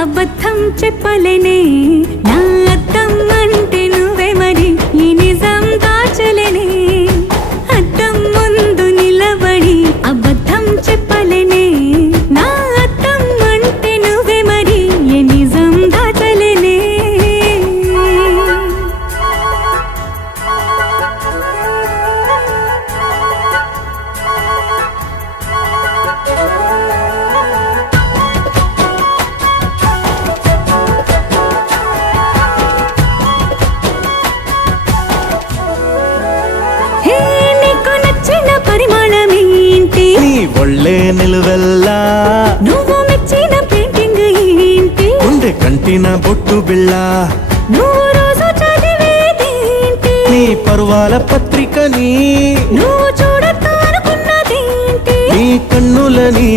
అబద్ధం చెప్పలేనే నా అద్దం అంటే నువ్వే మరి ఈ నిజం దాచలేనే అద్దం ముందు నిలబడి అబద్ధం చెప్పలేనే నా అద్దం అంటే నువ్వే మరి ఈ నిజం దాచలేనే ఒళ్ళే నిలువెల్లా నువ్వు మెచ్చిన పెయింటింగ్ ఏంటి ఉండే కంటిన బొట్టు బిళ్ళ నువ్వు రోజు చదివేదేంటి నీ పరువాల పత్రికని నువ్వు చూడొద్దు అనుకున్నదేంటి నీ కన్నులని